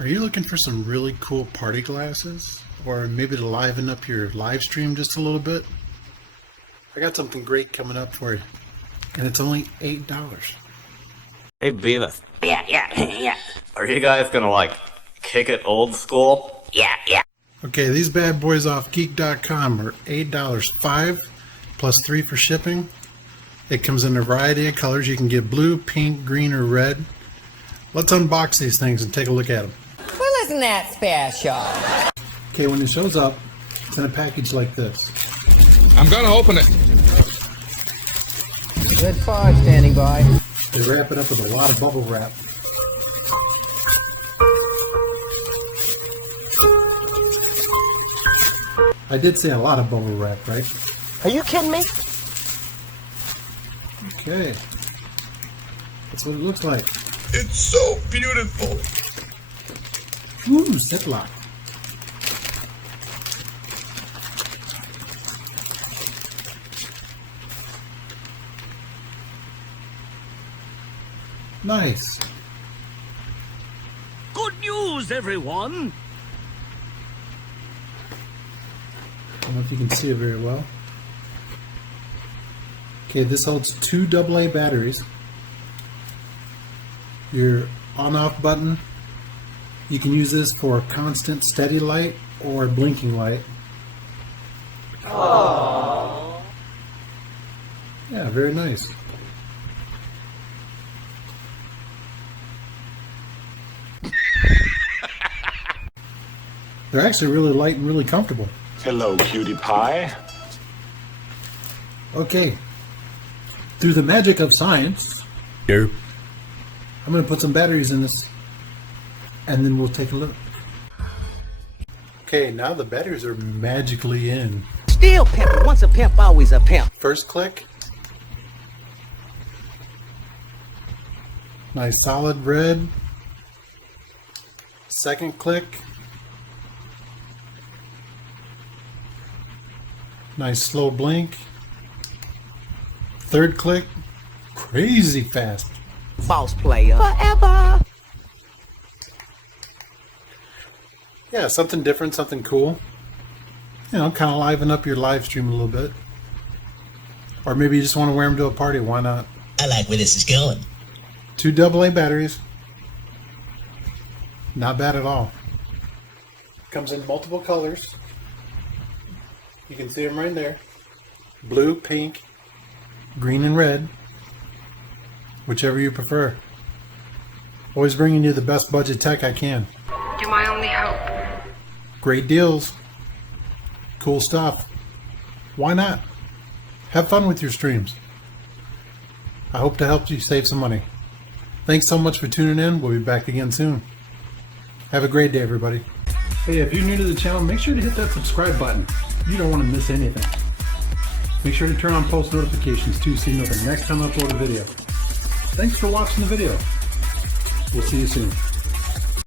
Are you looking for some really cool party glasses? Or maybe to liven up your live stream just a little bit? I got something great coming up for you. And it's only $8. Hey Beavis. Yeah. Are you guys gonna like kick it old school? Yeah. Okay, these bad boys off geek.com are $8, 5 plus 3 for shipping. It comes in a variety of colors. You can get blue, pink, green, or red. Let's unbox these things and take a look at them. Well, isn't that special? Okay, when it shows up, it's in a package like this. I'm gonna open it. Good 5 standing by. They wrap it up with a lot of bubble wrap. I did say a lot of bubble wrap, right? Are you kidding me? Okay. That's what it looks like. It's so beautiful. Ooh, Ziploc. Nice. Good news, everyone! I don't know if you can see it very well. Okay, this holds 2 AA batteries. Your on-off button, you can use this for constant steady light or blinking light. Aww. Yeah, very nice. They're actually really light and really comfortable. Hello, cutie pie. Okay, through the magic of science, I'm going to put some batteries in this, and then we'll take a look. Okay, now the batteries are magically in. Still pimp. Once a pimp, always a pimp. First click. Nice solid red. Second click. Nice slow blink. Third click. Crazy fast. Boss player. Forever. Yeah, something different, something cool. You know, kind of liven up your live stream a little bit. Or maybe you just want to wear them to a party. Why not? I like where this is going. 2 AA batteries. Not bad at all. Comes in multiple colors. You can see them right there. Blue, pink, green, and red. Whichever you prefer. Always bringing you the best budget tech I can. You're my only hope. Great deals. Cool stuff. Why not? Have fun with your streams. I hope to help you save some money. Thanks so much for tuning in. We'll be back again soon. Have a great day, everybody. Hey, if you're new to the channel, make sure to hit that subscribe button. You don't want to miss anything. Make sure to turn on post notifications too so you know the next time I upload a video. Thanks for watching the video. We'll see you soon.